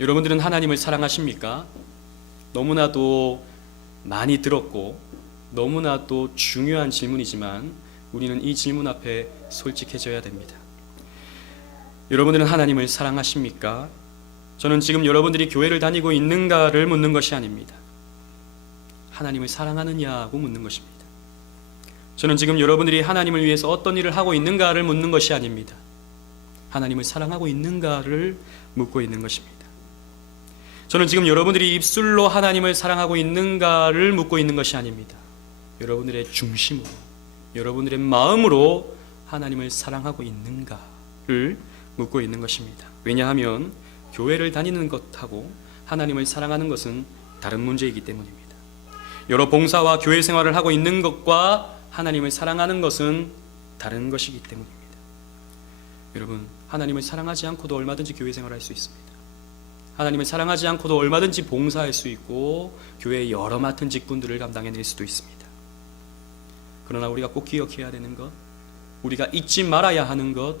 여러분들은 하나님을 사랑하십니까? 너무나도 많이 들었고 너무나도 중요한 질문이지만 우리는 이 질문 앞에 솔직해져야 됩니다. 여러분들은 하나님을 사랑하십니까? 저는 지금 여러분들이 교회를 다니고 있는가를 묻는 것이 아닙니다. 하나님을 사랑하느냐고 묻는 것입니다. 저는 지금 여러분들이 하나님을 위해서 어떤 일을 하고 있는가를 묻는 것이 아닙니다. 하나님을 사랑하고 있는가를 묻고 있는 것입니다. 저는 지금 여러분들이 입술로 하나님을 사랑하고 있는가를 묻고 있는 것이 아닙니다. 여러분들의 중심으로, 여러분들의 마음으로 하나님을 사랑하고 있는가를 묻고 있는 것입니다. 왜냐하면 교회를 다니는 것하고 하나님을 사랑하는 것은 다른 문제이기 때문입니다. 여러 봉사와 교회 생활을 하고 있는 것과 하나님을 사랑하는 것은 다른 것이기 때문입니다. 여러분, 하나님을 사랑하지 않고도 얼마든지 교회 생활을 할 수 있습니다. 하나님을 사랑하지 않고도 얼마든지 봉사할 수 있고 교회의 여러 맡은 직분들을 감당해낼 수도 있습니다. 그러나 우리가 꼭 기억해야 되는 것, 우리가 잊지 말아야 하는 것,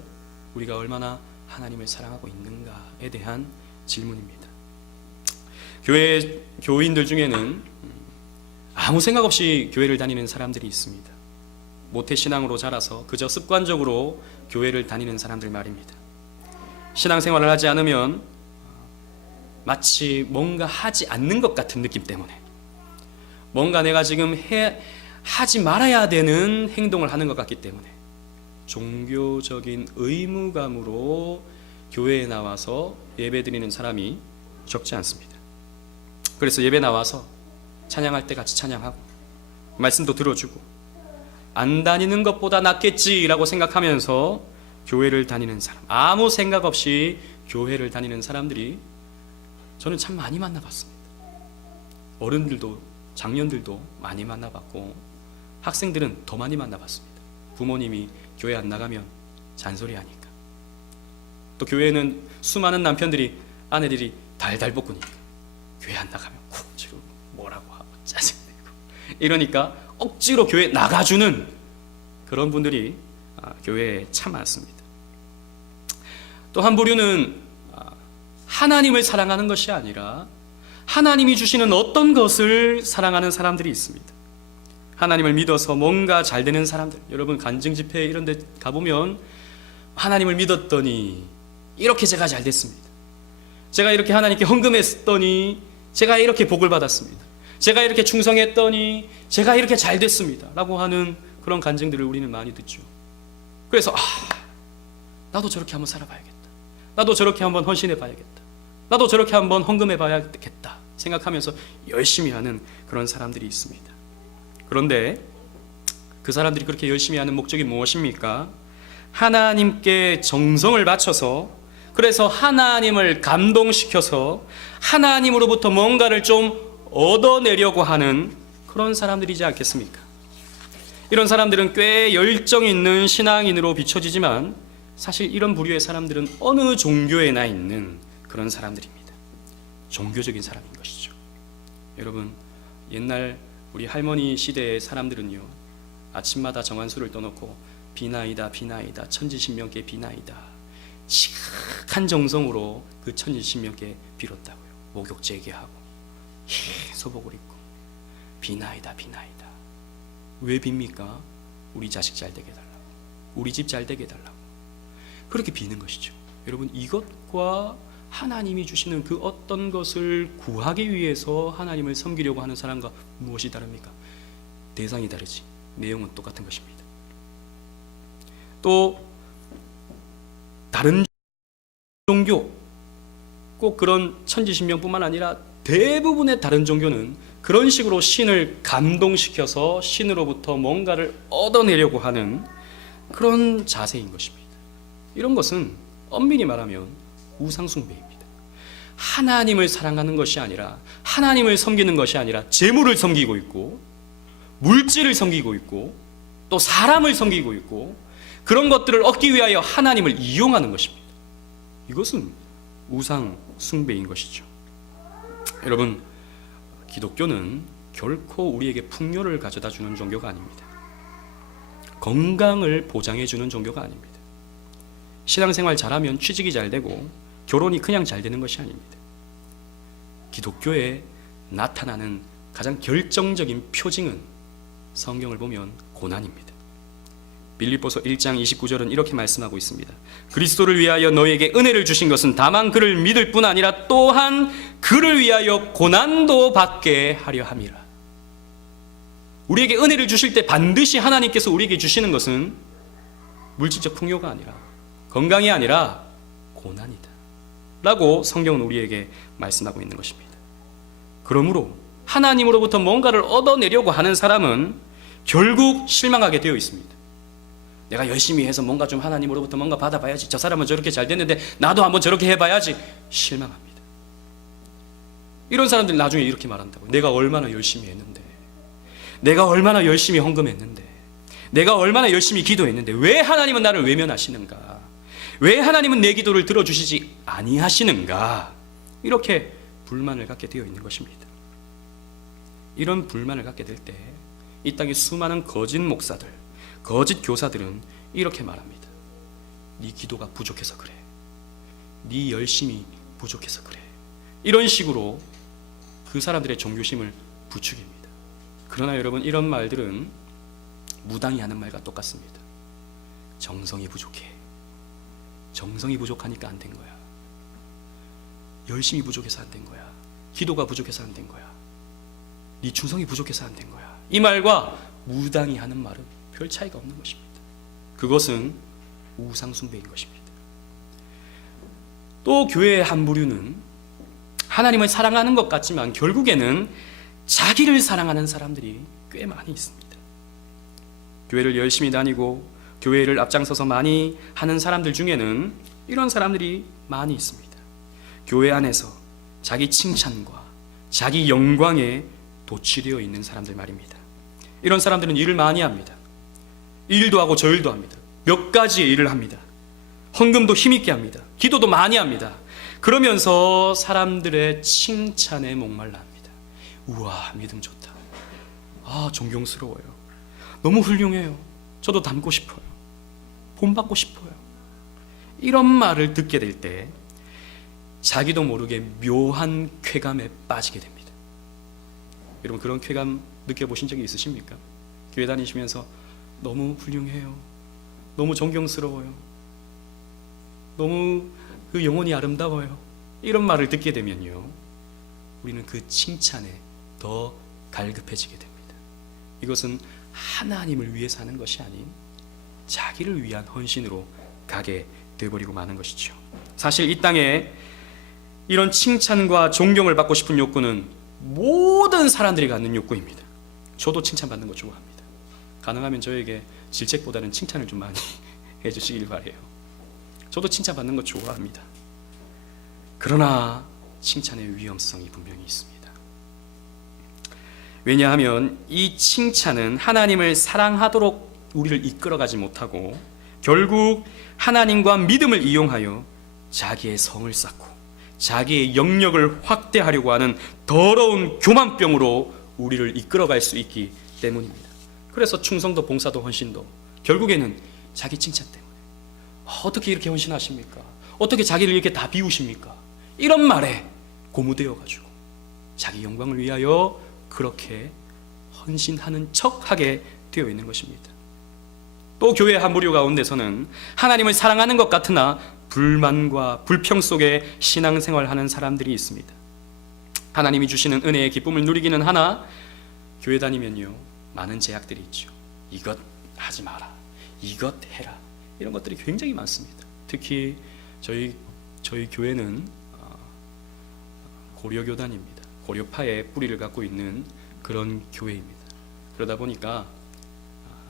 우리가 얼마나 하나님을 사랑하고 있는가에 대한 질문입니다. 교인들 중에는 아무 생각 없이 교회를 다니는 사람들이 있습니다. 모태신앙으로 자라서 그저 습관적으로 교회를 다니는 사람들 말입니다. 신앙생활을 하지 않으면 마치 뭔가 하지 않는 것 같은 느낌 때문에, 뭔가 내가 지금 하지 말아야 되는 행동을 하는 것 같기 때문에 종교적인 의무감으로 교회에 나와서 예배드리는 사람이 적지 않습니다. 그래서 예배 나와서 찬양할 때 같이 찬양하고 말씀도 들어주고 안 다니는 것보다 낫겠지라고 생각하면서 교회를 다니는 사람, 아무 생각 없이 교회를 다니는 사람들이 저는 참 많이 만나봤습니다. 어른들도 장년들도 많이 만나봤고 학생들은 더 많이 만나봤습니다. 부모님이 교회 안 나가면 잔소리하니까, 또 교회에는 수많은 남편들이 아내들이 달달 볶으니까 교회 안 나가면 쿡 지금 뭐라고 하고 짜증내고 이러니까 억지로 교회 나가주는 그런 분들이 교회에 참 많습니다. 또 한 부류는 하나님을 사랑하는 것이 아니라 하나님이 주시는 어떤 것을 사랑하는 사람들이 있습니다. 하나님을 믿어서 뭔가 잘 되는 사람들, 여러분 간증 집회 이런 데 가보면 하나님을 믿었더니 이렇게 제가 잘 됐습니다. 제가 이렇게 하나님께 헌금했더니 제가 이렇게 복을 받았습니다. 제가 이렇게 충성했더니 제가 이렇게 잘 됐습니다 라고 하는 그런 간증들을 우리는 많이 듣죠. 그래서 나도 저렇게 한번 살아봐야겠다, 나도 저렇게 한번 헌신해 봐야겠다, 나도 저렇게 한번 헌금해 봐야겠다 생각하면서 열심히 하는 그런 사람들이 있습니다. 그런데 그 사람들이 그렇게 열심히 하는 목적이 무엇입니까? 하나님께 정성을 바쳐서, 그래서 하나님을 감동시켜서 하나님으로부터 뭔가를 좀 얻어내려고 하는 그런 사람들이지 않겠습니까? 이런 사람들은 꽤 열정 있는 신앙인으로 비춰지지만 사실 이런 부류의 사람들은 어느 종교에나 있는 그런 사람들입니다. 종교적인 사람인 것이죠. 여러분, 옛날 우리 할머니 시대의 사람들은요, 아침마다 정한수를 떠놓고 비나이다 비나이다 천지신명께 비나이다, 지극한 정성으로 그 천지신명께 빌었다고요. 목욕 재개하고 소복을 입고 비나이다 비나이다. 왜 빕니까? 우리 자식 잘 되게 해달라고, 우리 집 잘 되게 해달라고 그렇게 비는 것이죠. 여러분, 이것과 하나님이 주시는 그 어떤 것을 구하기 위해서 하나님을 섬기려고 하는 사람과 무엇이 다릅니까? 대상이 다르지 내용은 똑같은 것입니다. 또 다른 종교, 꼭 그런 천지신명뿐만 아니라 대부분의 다른 종교는 그런 식으로 신을 감동시켜서 신으로부터 뭔가를 얻어내려고 하는 그런 자세인 것입니다. 이런 것은 엄밀히 말하면 우상숭배입니다. 하나님을 사랑하는 것이 아니라, 하나님을 섬기는 것이 아니라 재물을 섬기고 있고 물질을 섬기고 있고 또 사람을 섬기고 있고 그런 것들을 얻기 위하여 하나님을 이용하는 것입니다. 이것은 우상숭배인 것이죠. 여러분, 기독교는 결코 우리에게 풍요를 가져다 주는 종교가 아닙니다. 건강을 보장해 주는 종교가 아닙니다. 신앙생활 잘하면 취직이 잘 되고 결혼이 그냥 잘 되는 것이 아닙니다. 기독교에 나타나는 가장 결정적인 표징은 성경을 보면 고난입니다. 빌립보서 1장 29절은 이렇게 말씀하고 있습니다. 그리스도를 위하여 너에게 은혜를 주신 것은 다만 그를 믿을 뿐 아니라 또한 그를 위하여 고난도 받게 하려 함이라. 우리에게 은혜를 주실 때 반드시 하나님께서 우리에게 주시는 것은 물질적 풍요가 아니라, 건강이 아니라 고난이다 라고 성경은 우리에게 말씀하고 있는 것입니다. 그러므로 하나님으로부터 뭔가를 얻어내려고 하는 사람은 결국 실망하게 되어 있습니다. 내가 열심히 해서 뭔가 좀 하나님으로부터 뭔가 받아봐야지, 저 사람은 저렇게 잘 됐는데 나도 한번 저렇게 해봐야지, 실망합니다. 이런 사람들이 나중에 이렇게 말한다고. 내가 얼마나 열심히 했는데, 내가 얼마나 열심히 헌금했는데, 내가 얼마나 열심히 기도했는데 왜 하나님은 나를 외면하시는가, 왜 하나님은 내 기도를 들어주시지 아니하시는가, 이렇게 불만을 갖게 되어 있는 것입니다. 이런 불만을 갖게 될 때 이 땅의 수많은 거짓 목사들, 거짓 교사들은 이렇게 말합니다. 네 기도가 부족해서 그래, 네 열심이 부족해서 그래, 이런 식으로 그 사람들의 종교심을 부추깁니다. 그러나 여러분, 이런 말들은 무당이 하는 말과 똑같습니다. 정성이 부족해, 정성이 부족하니까 안 된 거야, 열심이 부족해서 안 된 거야, 기도가 부족해서 안 된 거야, 네 충성이 부족해서 안 된 거야. 이 말과 무당이 하는 말은 별 차이가 없는 것입니다. 그것은 우상 숭배인 것입니다. 또 교회의 한 부류는 하나님을 사랑하는 것 같지만 결국에는 자기를 사랑하는 사람들이 꽤 많이 있습니다. 교회를 열심히 다니고 교회를 앞장서서 많이 하는 사람들 중에는 이런 사람들이 많이 있습니다. 교회 안에서 자기 칭찬과 자기 영광에 도취되어 있는 사람들 말입니다. 이런 사람들은 일을 많이 합니다. 일도 하고 저 일도 합니다. 몇 가지의 일을 합니다. 헌금도 힘있게 합니다. 기도도 많이 합니다. 그러면서 사람들의 칭찬에 목말라 합니다. 우와, 믿음 좋다. 아, 존경스러워요. 너무 훌륭해요. 저도 닮고 싶어요. 본받고 싶어요. 이런 말을 듣게 될 때 자기도 모르게 묘한 쾌감에 빠지게 됩니다. 여러분, 그런 쾌감 느껴보신 적이 있으십니까? 교회 다니시면서 너무 훌륭해요, 너무 존경스러워요, 너무 그 영혼이 아름다워요, 이런 말을 듣게 되면요, 우리는 그 칭찬에 더 갈급해지게 됩니다. 이것은 하나님을 위해서 하는 것이 아닌 자기를 위한 헌신으로 가게 되어버리고 마는 것이죠. 사실 이 땅에 이런 칭찬과 존경을 받고 싶은 욕구는 모든 사람들이 갖는 욕구입니다. 저도 칭찬받는 거 좋아합니다. 가능하면 저에게 질책보다는 칭찬을 좀 많이 해주시길 바라요. 저도 칭찬받는 거 좋아합니다. 그러나 칭찬의 위험성이 분명히 있습니다. 왜냐하면 이 칭찬은 하나님을 사랑하도록 우리를 이끌어가지 못하고 결국 하나님과 믿음을 이용하여 자기의 성을 쌓고 자기의 영역을 확대하려고 하는 더러운 교만병으로 우리를 이끌어갈 수 있기 때문입니다. 그래서 충성도, 봉사도, 헌신도 결국에는 자기 칭찬 때문에, 어떻게 이렇게 헌신하십니까? 어떻게 자기를 이렇게 다 비우십니까? 이런 말에 고무되어 가지고 자기 영광을 위하여 그렇게 헌신하는 척하게 되어 있는 것입니다. 또 교회 한 부류 가운데서는 하나님을 사랑하는 것 같으나 불만과 불평 속에 신앙생활하는 사람들이 있습니다. 하나님이 주시는 은혜의 기쁨을 누리기는 하나 교회 다니면요, 많은 제약들이 있죠. 이것 하지 마라, 이것 해라, 이런 것들이 굉장히 많습니다. 특히 저희 교회는 고려교단입니다. 고려파의 뿌리를 갖고 있는 그런 교회입니다. 그러다 보니까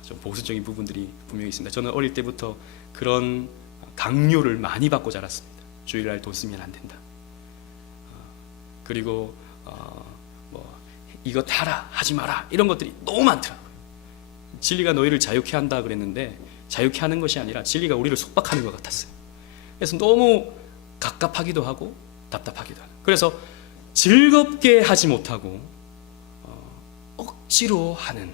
좀 보수적인 부분들이 분명히 있습니다. 저는 어릴 때부터 그런 강요를 많이 받고 자랐습니다. 주일날 돈 쓰면 안 된다. 그리고 이것 하라, 하지 마라, 이런 것들이 너무 많더라고요. 진리가 너희를 자유케 한다 그랬는데 자유케 하는 것이 아니라 진리가 우리를 속박하는 것 같았어요. 그래서 너무 갑갑하기도 하고 답답하기도 하고, 그래서 즐겁게 하지 못하고 억지로 하는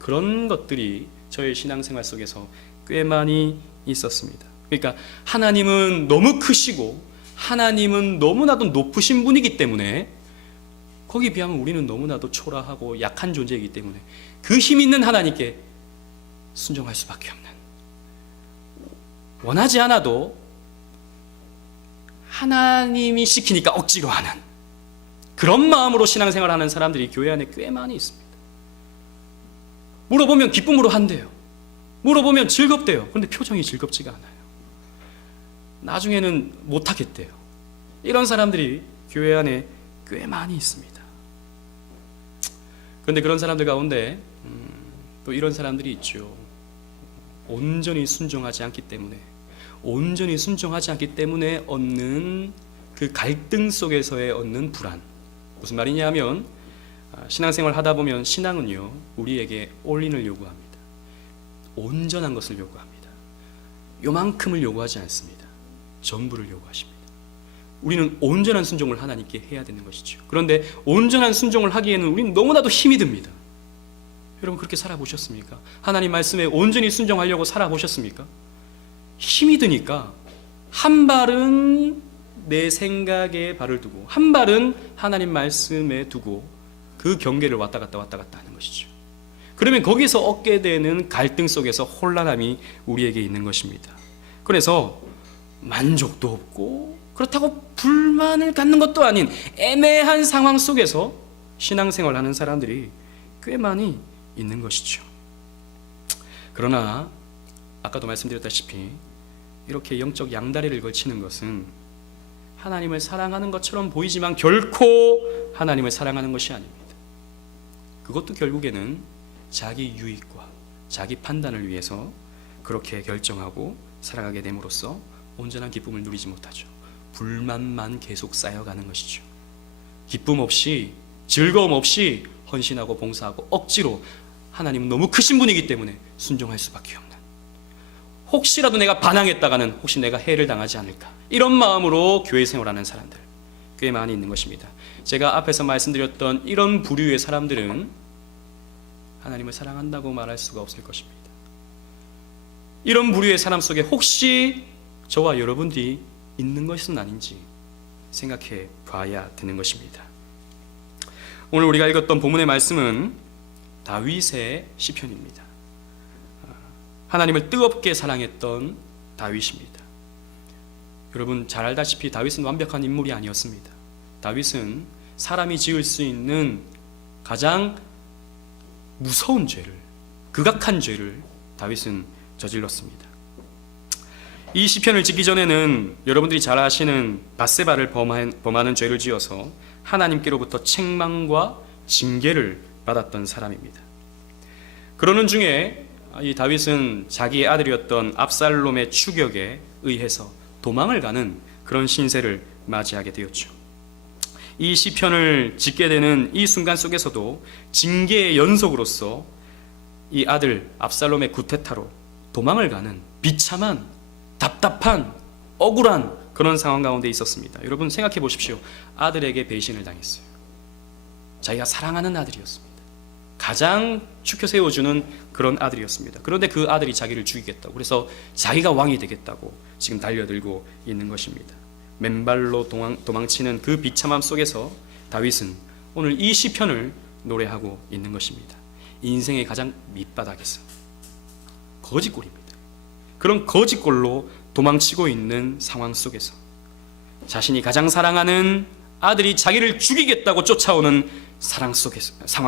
그런 것들이 저의 신앙생활 속에서 꽤 많이 있었습니다. 그러니까 하나님은 너무 크시고 하나님은 너무나도 높으신 분이기 때문에 거기에 비하면 우리는 너무나도 초라하고 약한 존재이기 때문에 그 힘 있는 하나님께 순종할 수밖에 없는, 원하지 않아도 하나님이 시키니까 억지로 하는 그런 마음으로 신앙생활하는 사람들이 교회 안에 꽤 많이 있습니다. 물어보면 기쁨으로 한대요. 물어보면 즐겁대요. 그런데 표정이 즐겁지가 않아요. 나중에는 못하겠대요. 이런 사람들이 교회 안에 꽤 많이 있습니다. 그런데 그런 사람들 가운데 또 이런 사람들이 있죠. 온전히 순종하지 않기 때문에 얻는 그 갈등 속에서의 얻는 불안. 무슨 말이냐면 신앙생활 하다 보면 신앙은요, 우리에게 올인을 요구합니다. 온전한 것을 요구합니다. 요만큼을 요구하지 않습니다. 전부를 요구하십니다. 우리는 온전한 순종을 하나님께 해야 되는 것이죠. 그런데 온전한 순종을 하기에는 우리는 너무나도 힘이 듭니다. 여러분 그렇게 살아보셨습니까? 하나님 말씀에 온전히 순종하려고 살아보셨습니까? 힘이 드니까 한 발은 내 생각에 발을 두고 한 발은 하나님 말씀에 두고 그 경계를 왔다 갔다 하는 것이죠. 그러면 거기서 얻게 되는 갈등 속에서 혼란함이 우리에게 있는 것입니다. 그래서 만족도 없고 그렇다고 불만을 갖는 것도 아닌 애매한 상황 속에서 신앙생활하는 사람들이 꽤 많이 있는 것이죠. 그러나 아까도 말씀드렸다시피 이렇게 영적 양다리를 걸치는 것은 하나님을 사랑하는 것처럼 보이지만 결코 하나님을 사랑하는 것이 아닙니다. 그것도 결국에는 자기 유익과 자기 판단을 위해서 그렇게 결정하고 살아가게 됨으로써 온전한 기쁨을 누리지 못하죠. 불만만 계속 쌓여가는 것이죠. 기쁨 없이, 즐거움 없이 헌신하고 봉사하고 억지로, 하나님은 너무 크신 분이기 때문에 순종할 수밖에 없는, 혹시라도 내가 반항했다가는 혹시 내가 해를 당하지 않을까, 이런 마음으로 교회 생활하는 사람들 꽤 많이 있는 것입니다. 제가 앞에서 말씀드렸던 이런 부류의 사람들은 하나님을 사랑한다고 말할 수가 없을 것입니다. 이런 부류의 사람 속에 혹시 저와 여러분들이 있는 것은 아닌지 생각해 봐야 되는 것입니다. 오늘 우리가 읽었던 본문의 말씀은 다윗의 시편입니다. 하나님을 뜨겁게 사랑했던 다윗입니다. 여러분 잘 알다시피 다윗은 완벽한 인물이 아니었습니다. 다윗은 사람이 지을 수 있는 가장 무서운 죄를, 극악한 죄를 다윗은 저질렀습니다. 이 시편을 짓기 전에는 여러분들이 잘 아시는 밧세바를 범하는 죄를 지어서 하나님께로부터 책망과 징계를 받았던 사람입니다. 그러는 중에 이 다윗은 자기의 아들이었던 압살롬의 추격에 의해서 도망을 가는 그런 신세를 맞이하게 되었죠. 이 시편을 짓게 되는 이 순간 속에서도 징계의 연속으로서 이 아들 압살롬의 구테타로 도망을 가는 비참한, 답답한, 억울한 그런 상황 가운데 있었습니다. 여러분 생각해 보십시오. 아들에게 배신을 당했어요. 자기가 사랑하는 아들이었습니다. 가장 추켜 세워주는 그런 아들이었습니다. 그런데 그 아들이 자기를 죽이겠다고, 그래서 자기가 왕이 되겠다고 지금 달려들고 있는 것입니다. 맨발로 도망치는 그 비참함 속에서 다윗은 오늘 이 시편을 노래하고 있는 것입니다. 인생의 가장 밑바닥에서 거짓골입니다. 그런 거짓골로 도망치고 있는 상황 속에서 자신이 가장 사랑하는 아들이 자기를 죽이겠다고 쫓아오는 상황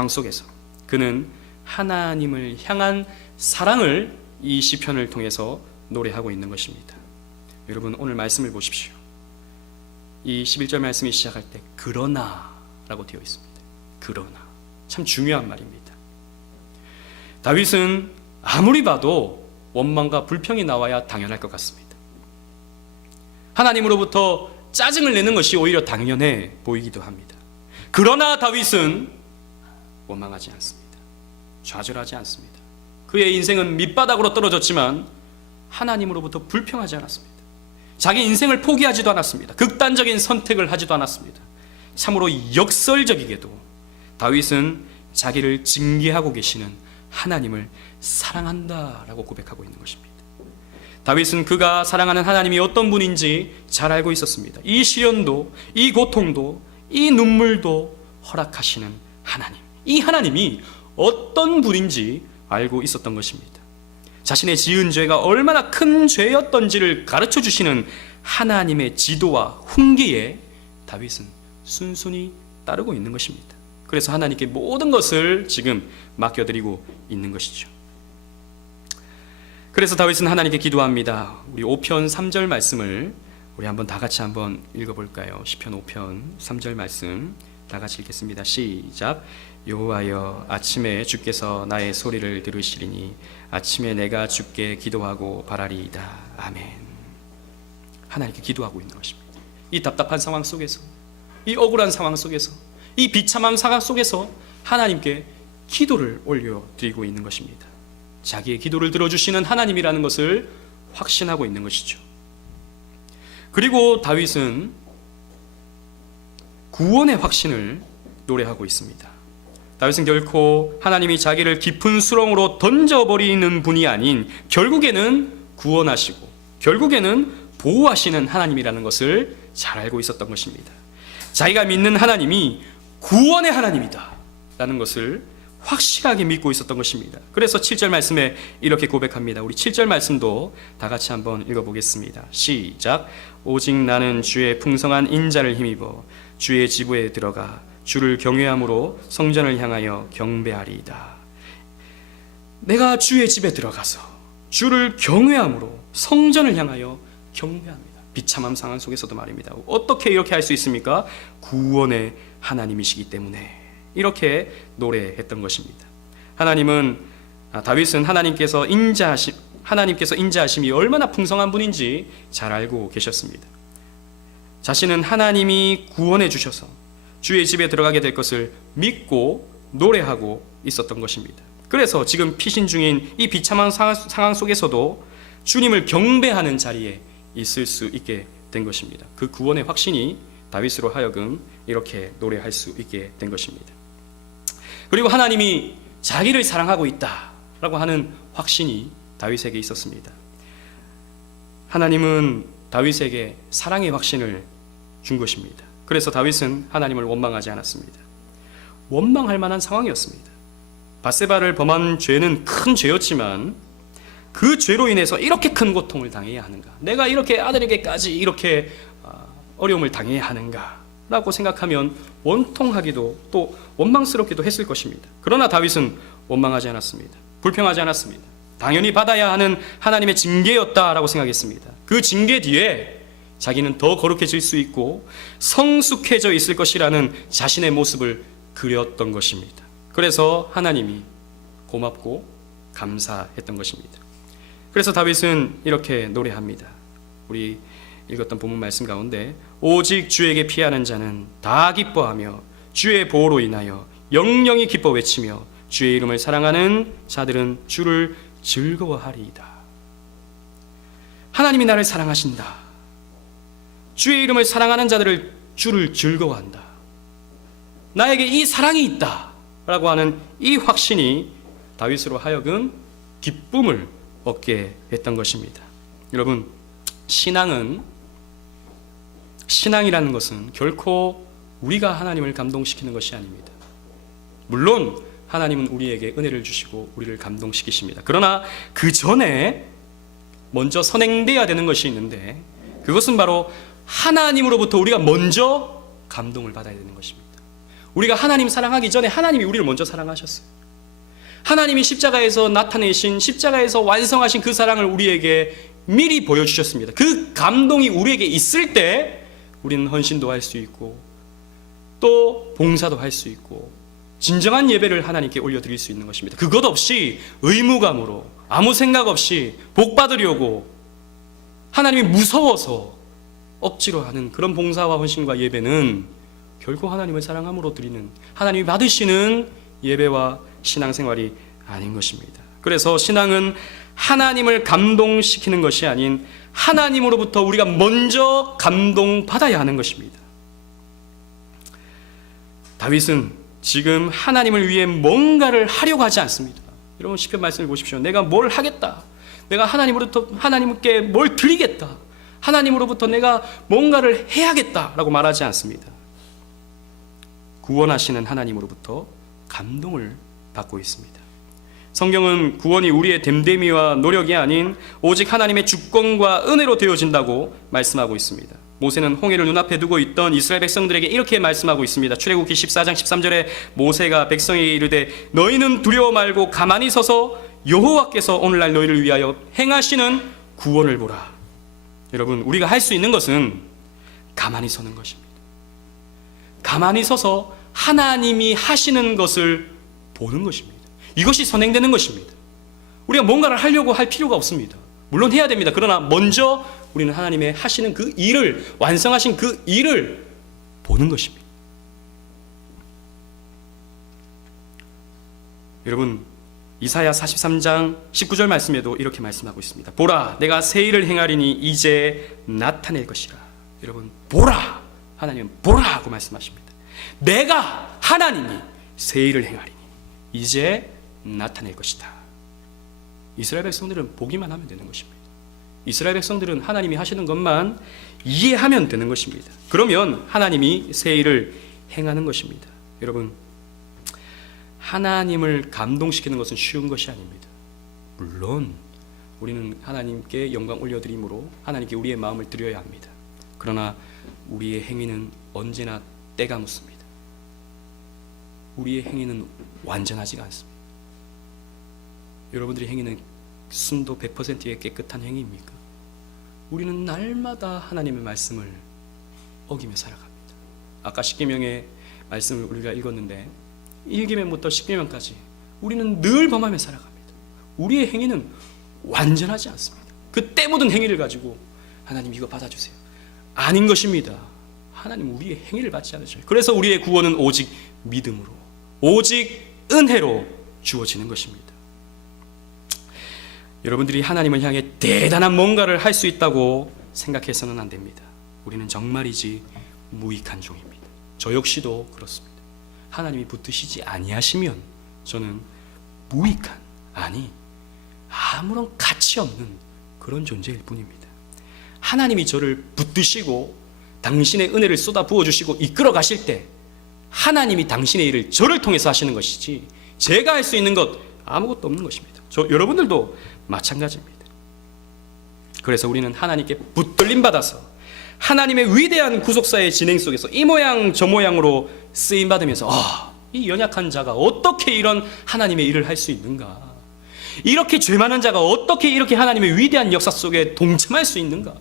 속에서 그는 하나님을 향한 사랑을 이 시편을 통해서 노래하고 있는 것입니다. 여러분 오늘 말씀을 보십시오. 이 11절 말씀이 시작할 때 그러나 라고 되어 있습니다. 그러나, 참 중요한 말입니다. 다윗은 아무리 봐도 원망과 불평이 나와야 당연할 것 같습니다. 하나님으로부터 짜증을 내는 것이 오히려 당연해 보이기도 합니다. 그러나 다윗은 원망하지 않습니다. 좌절하지 않습니다. 그의 인생은 밑바닥으로 떨어졌지만 하나님으로부터 불평하지 않았습니다. 자기 인생을 포기하지도 않았습니다. 극단적인 선택을 하지도 않았습니다. 참으로 역설적이게도 다윗은 자기를 징계하고 계시는 하나님을 사랑한다라고 고백하고 있는 것입니다. 다윗은 그가 사랑하는 하나님이 어떤 분인지 잘 알고 있었습니다. 이 시련도, 이 고통도, 이 눈물도, 허락하시는 하나님, 이 하나님이 어떤 분인지 알고 있었던 것입니다. 자신의 지은 죄가 얼마나 큰 죄였던지를 가르쳐 주시는 하나님의 지도와 훈계에 다윗은 순순히 따르고 있는 것입니다. 그래서 하나님께 모든 것을 지금 맡겨드리고 있는 것이죠. 그래서 다윗은 하나님께 기도합니다. 우리 5편 3절 말씀을 우리 한번 다 같이 한번 읽어볼까요? 시편 5편 3절 말씀 다 같이 읽겠습니다. 시작. 여호와여, 아침에 주께서 나의 소리를 들으시리니 아침에 내가 주께 기도하고 바라리이다. 아멘. 하나님께 기도하고 있는 것입니다. 이 답답한 상황 속에서, 이 억울한 상황 속에서, 이 비참한 상황 속에서 하나님께 기도를 올려드리고 있는 것입니다. 자기의 기도를 들어주시는 하나님이라는 것을 확신하고 있는 것이죠. 그리고 다윗은 구원의 확신을 노래하고 있습니다. 다윗은 결코 하나님이 자기를 깊은 수렁으로 던져버리는 분이 아닌 결국에는 구원하시고 결국에는 보호하시는 하나님이라는 것을 잘 알고 있었던 것입니다. 자기가 믿는 하나님이 구원의 하나님이다 라는 것을 확실하게 믿고 있었던 것입니다. 그래서 7절 말씀에 이렇게 고백합니다. 우리 7절 말씀도 다 같이 한번 읽어보겠습니다. 시작. 오직 나는 주의 풍성한 인자를 힘입어 주의 지부에 들어가 주를 경외함으로 성전을 향하여 경배하리이다. 내가 주의 집에 들어가서 주를 경외함으로 성전을 향하여 경배합니다. 비참한 상황 속에서도 말입니다. 어떻게 이렇게 할 수 있습니까? 구원의 하나님이시기 때문에 이렇게 노래했던 것입니다. 다윗은 하나님께서 인자하심이 얼마나 풍성한 분인지 잘 알고 계셨습니다. 자신은 하나님이 구원해 주셔서 주의 집에 들어가게 될 것을 믿고 노래하고 있었던 것입니다. 그래서 지금 피신 중인 이 비참한 상황 속에서도 주님을 경배하는 자리에 있을 수 있게 된 것입니다. 그 구원의 확신이 다윗으로 하여금 이렇게 노래할 수 있게 된 것입니다. 그리고 하나님이 자기를 사랑하고 있다라고 하는 확신이 다윗에게 있었습니다. 하나님은 다윗에게 사랑의 확신을 준 것입니다. 그래서 다윗은 하나님을 원망하지 않았습니다. 원망할 만한 상황이었습니다. 밧세바를 범한 죄는 큰 죄였지만 그 죄로 인해서 이렇게 큰 고통을 당해야 하는가? 내가 이렇게 아들에게까지 이렇게 어려움을 당해야 하는가? 라고 생각하면 원통하기도 또 원망스럽기도 했을 것입니다. 그러나 다윗은 원망하지 않았습니다. 불평하지 않았습니다. 당연히 받아야 하는 하나님의 징계였다라고 생각했습니다. 그 징계 뒤에 자기는 더 거룩해질 수 있고 성숙해져 있을 것이라는 자신의 모습을 그렸던 것입니다. 그래서 하나님이 고맙고 감사했던 것입니다. 그래서 다윗은 이렇게 노래합니다. 우리 읽었던 본문 말씀 가운데 오직 주에게 피하는 자는 다 기뻐하며 주의 보호로 인하여 영영이 기뻐 외치며 주의 이름을 사랑하는 자들은 주를 즐거워하리이다. 하나님이 나를 사랑하신다. 주의 이름을 사랑하는 자들을 주를 즐거워한다. 나에게 이 사랑이 있다 라고 하는 이 확신이 다윗으로 하여금 기쁨을 얻게 했던 것입니다. 여러분, 신앙이라는 것은 결코 우리가 하나님을 감동시키는 것이 아닙니다. 물론 하나님은 우리에게 은혜를 주시고 우리를 감동시키십니다. 그러나 그 전에 먼저 선행돼야 되는 것이 있는데 그것은 바로 하나님으로부터 우리가 먼저 감동을 받아야 되는 것입니다. 우리가 하나님 사랑하기 전에 하나님이 우리를 먼저 사랑하셨어요. 하나님이 십자가에서 나타내신, 십자가에서 완성하신 그 사랑을 우리에게 미리 보여주셨습니다. 그 감동이 우리에게 있을 때 우리는 헌신도 할 수 있고 또 봉사도 할 수 있고 진정한 예배를 하나님께 올려드릴 수 있는 것입니다. 그것 없이 의무감으로 아무 생각 없이 복 받으려고 하나님이 무서워서 억지로 하는 그런 봉사와 헌신과 예배는 결코 하나님을 사랑함으로 드리는, 하나님이 받으시는 예배와 신앙생활이 아닌 것입니다. 그래서 신앙은 하나님을 감동시키는 것이 아닌 하나님으로부터 우리가 먼저 감동받아야 하는 것입니다. 다윗은 지금 하나님을 위해 뭔가를 하려고 하지 않습니다. 여러분 시편 말씀을 보십시오. 내가 뭘 하겠다, 내가 하나님께 뭘 드리겠다, 하나님으로부터 내가 뭔가를 해야겠다라고 말하지 않습니다. 구원하시는 하나님으로부터 감동을 받고 있습니다. 성경은 구원이 우리의 됨됨이와 노력이 아닌 오직 하나님의 주권과 은혜로 되어진다고 말씀하고 있습니다. 모세는 홍해를 눈앞에 두고 있던 이스라엘 백성들에게 이렇게 말씀하고 있습니다. 출애굽기 14장 13절에 모세가 백성에게 이르되 너희는 두려워 말고 가만히 서서 여호와께서 오늘날 너희를 위하여 행하시는 구원을 보라. 여러분, 우리가 할 수 있는 것은 가만히 서는 것입니다. 가만히 서서 하나님이 하시는 것을 보는 것입니다. 이것이 선행되는 것입니다. 우리가 뭔가를 하려고 할 필요가 없습니다. 물론 해야 됩니다. 그러나 먼저 우리는 하나님의 하시는 그 일을, 완성하신 그 일을 보는 것입니다. 여러분, 이사야 43장 19절 말씀에도 이렇게 말씀하고 있습니다. 보라, 내가 새 일을 행하리니 이제 나타낼 것이라. 여러분, 보라, 하나님은 보라고 말씀하십니다. 내가 하나님이 새 일을 행하리니 이제 나타낼 것이다. 이스라엘 백성들은 보기만 하면 되는 것입니다. 이스라엘 백성들은 하나님이 하시는 것만 이해하면 되는 것입니다. 그러면 하나님이 새 일을 행하는 것입니다. 여러분, 하나님을 감동시키는 것은 쉬운 것이 아닙니다. 물론 우리는 하나님께 영광 올려드림으로 하나님께 우리의 마음을 드려야 합니다. 그러나 우리의 행위는 언제나 때가 묻습니다. 우리의 행위는 완전하지가 않습니다. 여러분들의 행위는 순도 100%의 깨끗한 행위입니까? 우리는 날마다 하나님의 말씀을 어기며 살아갑니다. 아까 십계명의 말씀을 우리가 읽었는데 1계명부터 10계명까지 우리는 늘 범하며 살아갑니다. 우리의 행위는 완전하지 않습니다. 그 때 묻은 행위를 가지고 하나님 이거 받아주세요. 아닌 것입니다. 하나님 우리의 행위를 받지 않으셔요. 그래서 우리의 구원은 오직 믿음으로, 오직 은혜로 주어지는 것입니다. 여러분들이 하나님을 향해 대단한 뭔가를 할 수 있다고 생각해서는 안 됩니다. 우리는 정말이지 무익한 종입니다. 저 역시도 그렇습니다. 하나님이 붙드시지 아니하시면 저는 무익한, 아니 아무런 가치 없는 그런 존재일 뿐입니다. 하나님이 저를 붙드시고 당신의 은혜를 쏟아 부어주시고 이끌어 가실 때 하나님이 당신의 일을 저를 통해서 하시는 것이지 제가 할 수 있는 것 아무것도 없는 것입니다. 여러분들도 마찬가지입니다. 그래서 우리는 하나님께 붙들림 받아서 하나님의 위대한 구속사의 진행 속에서 이 모양 저 모양으로 쓰임 받으면서 이 연약한 자가 어떻게 이런 하나님의 일을 할 수 있는가? 이렇게 죄 많은 자가 어떻게 이렇게 하나님의 위대한 역사 속에 동참할 수 있는가?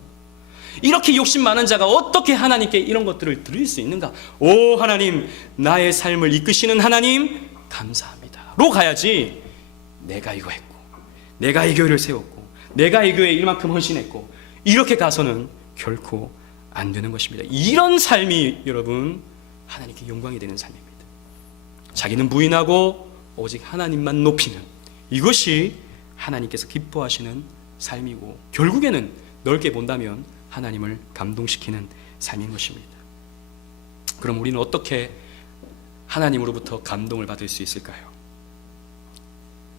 이렇게 욕심 많은 자가 어떻게 하나님께 이런 것들을 드릴 수 있는가? 오 하나님, 나의 삶을 이끄시는 하나님 감사합니다 로 가야지 내가 이거 했고 내가 이 교회를 세웠고 내가 이 교회에 이만큼 헌신했고 이렇게 가서는 결코 안 되는 것입니다. 이런 삶이 여러분 하나님께 영광이 되는 삶입니다. 자기는 부인하고 오직 하나님만 높이는 이것이 하나님께서 기뻐하시는 삶이고 결국에는 넓게 본다면 하나님을 감동시키는 삶인 것입니다. 그럼 우리는 어떻게 하나님으로부터 감동을 받을 수 있을까요?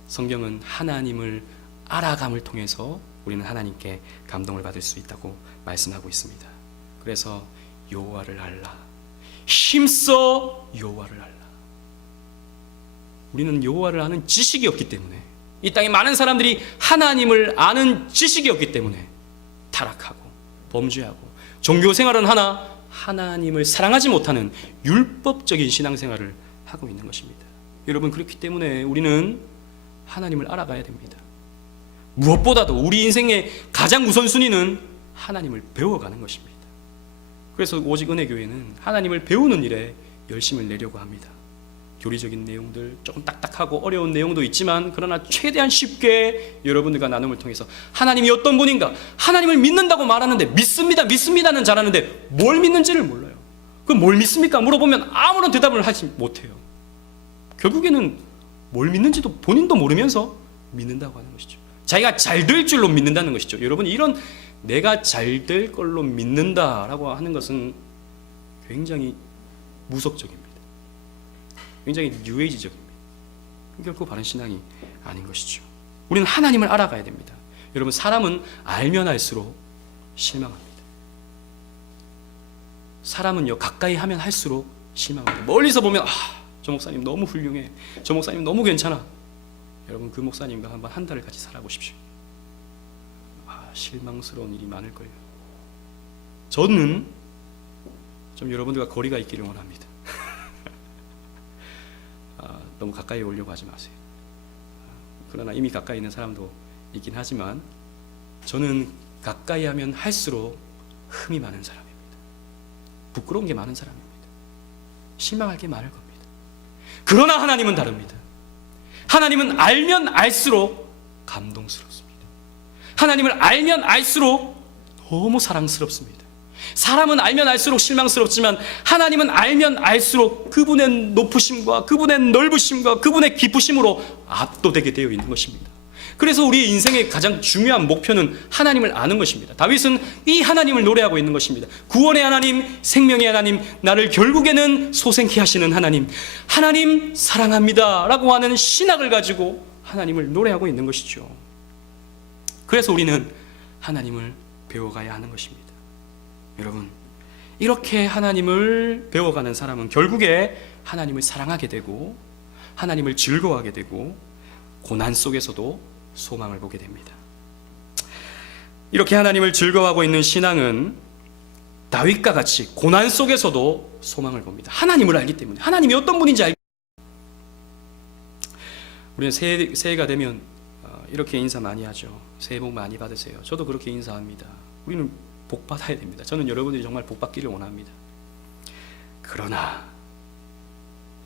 성경은 하나님을 알아감을 통해서 우리는 하나님께 감동을 받을 수 있다고 말씀하고 있습니다. 그래서 여호와를 알라, 힘써 여호와를 알라. 우리는 여호와를 아는 지식이 없기 때문에, 이 땅에 많은 사람들이 하나님을 아는 지식이 없기 때문에 타락하고 범죄하고 종교생활은 하나 하나님을 사랑하지 못하는 율법적인 신앙생활을 하고 있는 것입니다. 여러분, 그렇기 때문에 우리는 하나님을 알아가야 됩니다. 무엇보다도 우리 인생의 가장 우선순위는 하나님을 배워가는 것입니다. 그래서 오직 은혜교회는 하나님을 배우는 일에 열심을 내려고 합니다. 교리적인 내용들, 조금 딱딱하고 어려운 내용도 있지만 그러나 최대한 쉽게 여러분들과 나눔을 통해서 하나님이 어떤 분인가, 하나님을 믿는다고 말하는데 믿습니다는 잘하는데 뭘 믿는지를 몰라요. 그럼 뭘 믿습니까? 물어보면 아무런 대답을 하지 못해요. 결국에는 뭘 믿는지도 본인도 모르면서 믿는다고 하는 것이죠. 자기가 잘 될 줄로 믿는다는 것이죠. 여러분, 이런 내가 잘 될 걸로 믿는다라고 하는 것은 굉장히 무속적입니다. 굉장히 뉴에이지적입니다. 결코 바른 신앙이 아닌 것이죠. 우리는 하나님을 알아가야 됩니다. 여러분, 사람은 알면 알수록 실망합니다. 사람은요, 가까이 하면 할수록 실망합니다. 멀리서 보면 저 목사님 너무 훌륭해, 저 목사님 너무 괜찮아. 여러분 그 목사님과 한번 한 달을 같이 살아보십시오. 실망스러운 일이 많을 거예요. 저는 좀 여러분들과 거리가 있기를 원합니다. 너무 가까이 오려고 하지 마세요. 그러나 이미 가까이 있는 사람도 있긴 하지만 저는 가까이 하면 할수록 흠이 많은 사람입니다. 부끄러운 게 많은 사람입니다. 실망할 게 많을 겁니다. 그러나 하나님은 다릅니다. 하나님은 알면 알수록 감동스럽습니다. 하나님을 알면 알수록 너무 사랑스럽습니다. 사람은 알면 알수록 실망스럽지만 하나님은 알면 알수록 그분의 높으심과 그분의 넓으심과 그분의 깊으심으로 압도되게 되어 있는 것입니다. 그래서 우리의 인생의 가장 중요한 목표는 하나님을 아는 것입니다. 다윗은 이 하나님을 노래하고 있는 것입니다. 구원의 하나님, 생명의 하나님, 나를 결국에는 소생케 하시는 하나님, 하나님 사랑합니다 라고 하는 신학을 가지고 하나님을 노래하고 있는 것이죠. 그래서 우리는 하나님을 배워가야 하는 것입니다. 여러분, 이렇게 하나님을 배워가는 사람은 결국에 하나님을 사랑하게 되고 하나님을 즐거워하게 되고 고난 속에서도 소망을 보게 됩니다. 이렇게 하나님을 즐거워하고 있는 신앙은 다윗과 같이 고난 속에서도 소망을 봅니다. 하나님을 알기 때문에, 하나님이 어떤 분인지 알기 때문에. 우리는 새해가 되면 이렇게 인사 많이 하죠. 새해 복 많이 받으세요. 저도 그렇게 인사합니다. 우리는 복 받아야 됩니다. 저는 여러분들이 정말 복 받기를 원합니다. 그러나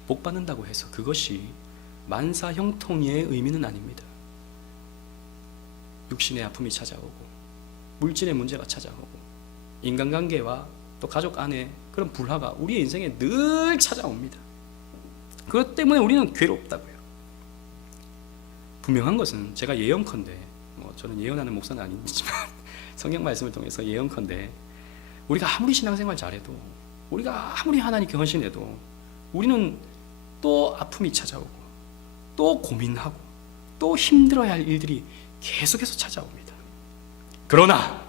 복 받는다고 해서 그것이 만사형통의 의미는 아닙니다. 육신의 아픔이 찾아오고 물질의 문제가 찾아오고 인간관계와 또 가족 안에 그런 불화가 우리의 인생에 늘 찾아옵니다. 그것 때문에 우리는 괴롭다고요. 분명한 것은 제가 예언컨대, 저는 예언하는 목사는 아니지만 성경 말씀을 통해서 예언컨대 우리가 아무리 신앙생활 잘해도, 우리가 아무리 하나님께 헌신해도 우리는 또 아픔이 찾아오고 또 고민하고 또 힘들어야 할 일들이 계속해서 찾아옵니다. 그러나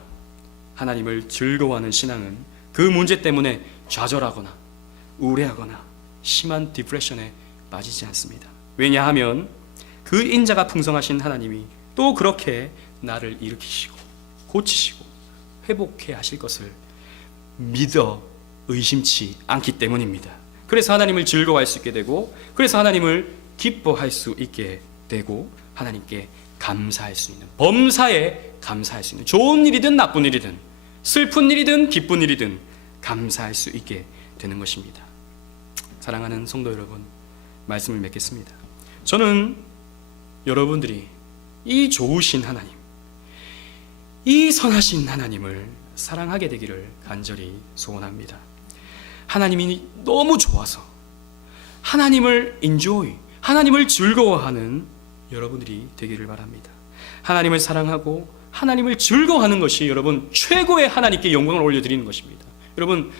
하나님을 즐거워하는 신앙은 그 문제 때문에 좌절하거나 우울해하거나 심한 디프레션에 빠지지 않습니다. 왜냐하면 그 인자가 풍성하신 하나님이 또 그렇게 나를 일으키시고 고치시고 회복해 하실 것을 믿어 의심치 않기 때문입니다. 그래서 하나님을 즐거워할 수 있게 되고, 그래서 하나님을 기뻐할 수 있게 되고, 하나님께 감사할 수 있는, 범사에 감사할 수 있는, 좋은 일이든 나쁜 일이든 슬픈 일이든 기쁜 일이든 감사할 수 있게 되는 것입니다. 사랑하는 성도 여러분, 말씀을 맺겠습니다. 저는 여러분들이 이 좋으신 하나님, 이 선하신 하나님을 사랑하게 되기를 간절히 소원합니다. 하나님이 너무 좋아서 하나님을 enjoy, 하나님을 즐거워하는 여러분들이 되기를 바랍니다. 하나님을 사랑하고 하나님을 즐거워하는 것이 여러분 최고의 하나님께 영광을 올려드리는 것입니다. 여러분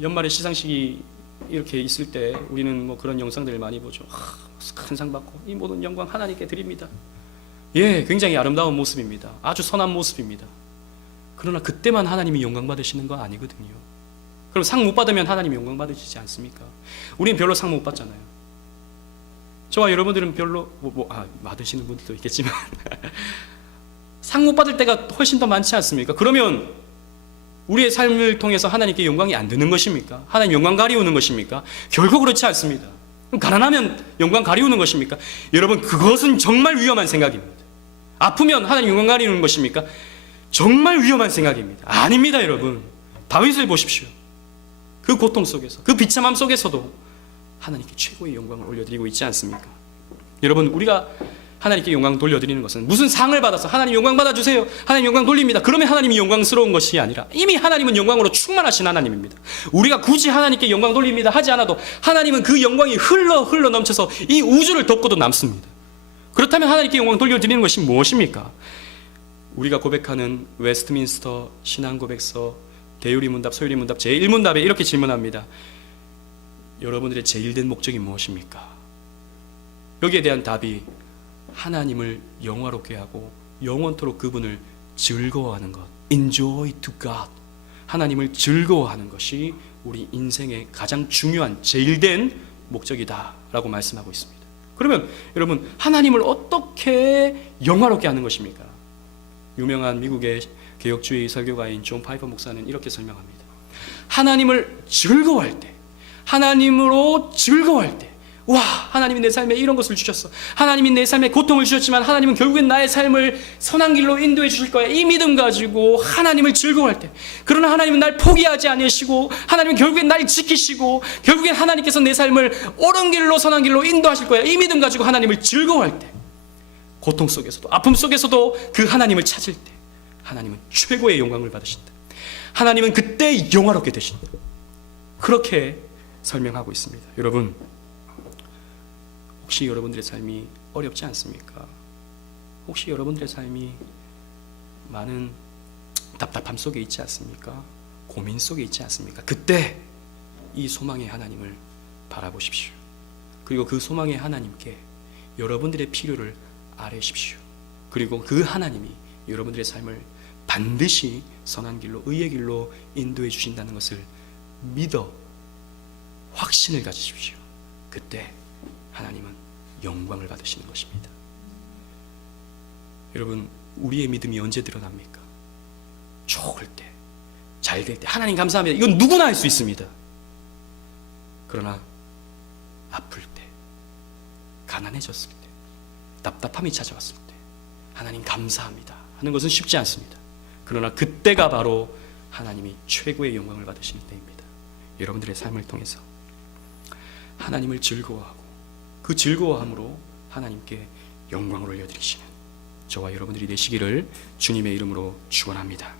연말에 시상식이 이렇게 있을 때 우리는 그런 영상들을 많이 보죠. 큰 상 받고 이 모든 영광 하나님께 드립니다. 예, 굉장히 아름다운 모습입니다. 아주 선한 모습입니다. 그러나 그때만 하나님이 영광 받으시는 거 아니거든요. 그럼 상 못 받으면 하나님이 영광 받으시지 않습니까? 우리는 별로 상 못 받잖아요. 저와 여러분들은 별로 받으시는 분들도 있겠지만 상 못 받을 때가 훨씬 더 많지 않습니까? 그러면 우리의 삶을 통해서 하나님께 영광이 안 드는 것입니까? 하나님 영광 가리우는 것입니까? 결코 그렇지 않습니다. 그럼 가난하면 영광 가리우는 것입니까? 여러분, 그것은 정말 위험한 생각입니다. 아프면 하나님 영광 가리우는 것입니까? 정말 위험한 생각입니다. 아닙니다. 여러분, 다윗을 보십시오. 그 고통 속에서, 그 비참함 속에서도 하나님께 최고의 영광을 올려드리고 있지 않습니까? 여러분, 우리가 하나님께 영광 돌려드리는 것은 무슨 상을 받아서 하나님 영광 받아주세요, 하나님 영광 돌립니다, 그러면 하나님이 영광스러운 것이 아니라 이미 하나님은 영광으로 충만하신 하나님입니다. 우리가 굳이 하나님께 영광 돌립니다 하지 않아도 하나님은 그 영광이 흘러 넘쳐서 이 우주를 덮고도 남습니다. 그렇다면 하나님께 영광 돌려드리는 것이 무엇입니까? 우리가 고백하는 웨스트민스터 신앙고백서 대유리문답, 소유리문답 제1문답에 이렇게 질문합니다. 여러분들의 제일된 목적이 무엇입니까? 여기에 대한 답이 하나님을 영화롭게 하고 영원토록 그분을 즐거워하는 것, enjoy to God, 하나님을 즐거워하는 것이 우리 인생의 가장 중요한 제일된 목적이다라고 말씀하고 있습니다. 그러면 여러분, 하나님을 어떻게 영화롭게 하는 것입니까? 유명한 미국의 개혁주의 설교가인 존 파이퍼 목사는 이렇게 설명합니다. 하나님을 즐거워할 때, 하나님으로 즐거워할 때, 와, 하나님이 내 삶에 이런 것을 주셨어. 하나님이 내 삶에 고통을 주셨지만 하나님은 결국엔 나의 삶을 선한 길로 인도해 주실 거야. 이 믿음 가지고 하나님을 즐거워할 때, 그러나 하나님은 날 포기하지 않으시고 하나님은 결국엔 날 지키시고 결국엔 하나님께서 내 삶을 옳은 길로 선한 길로 인도하실 거야. 이 믿음 가지고 하나님을 즐거워할 때, 고통 속에서도 아픔 속에서도 그 하나님을 찾을 때 하나님은 최고의 영광을 받으신다. 하나님은 그때 영화롭게 되신다. 그렇게 설명하고 있습니다. 여러분, 혹시 여러분들의 삶이 어렵지 않습니까? 혹시 여러분들의 삶이 많은 답답함 속에 있지 않습니까? 고민 속에 있지 않습니까? 그때 이 소망의 하나님을 바라보십시오. 그리고 그 소망의 하나님께 여러분들의 필요를 아뢰십시오. 그리고 그 하나님이 여러분들의 삶을 반드시 선한 길로, 의의 길로 인도해 주신다는 것을 믿어 확신을 가지십시오. 그때 하나님은 영광을 받으시는 것입니다. 여러분, 우리의 믿음이 언제 드러납니까? 좋을 때, 잘 될 때, 하나님 감사합니다, 이건 누구나 할 수 있습니다. 그러나 아플 때, 가난해졌을 때, 답답함이 찾아왔을 때 하나님 감사합니다 하는 것은 쉽지 않습니다. 그러나 그때가 바로 하나님이 최고의 영광을 받으시는 때입니다. 여러분들의 삶을 통해서 하나님을 즐거워하고 그 즐거워함으로 하나님께 영광을 올려드리시는 저와 여러분들이 되시기를 주님의 이름으로 축원합니다.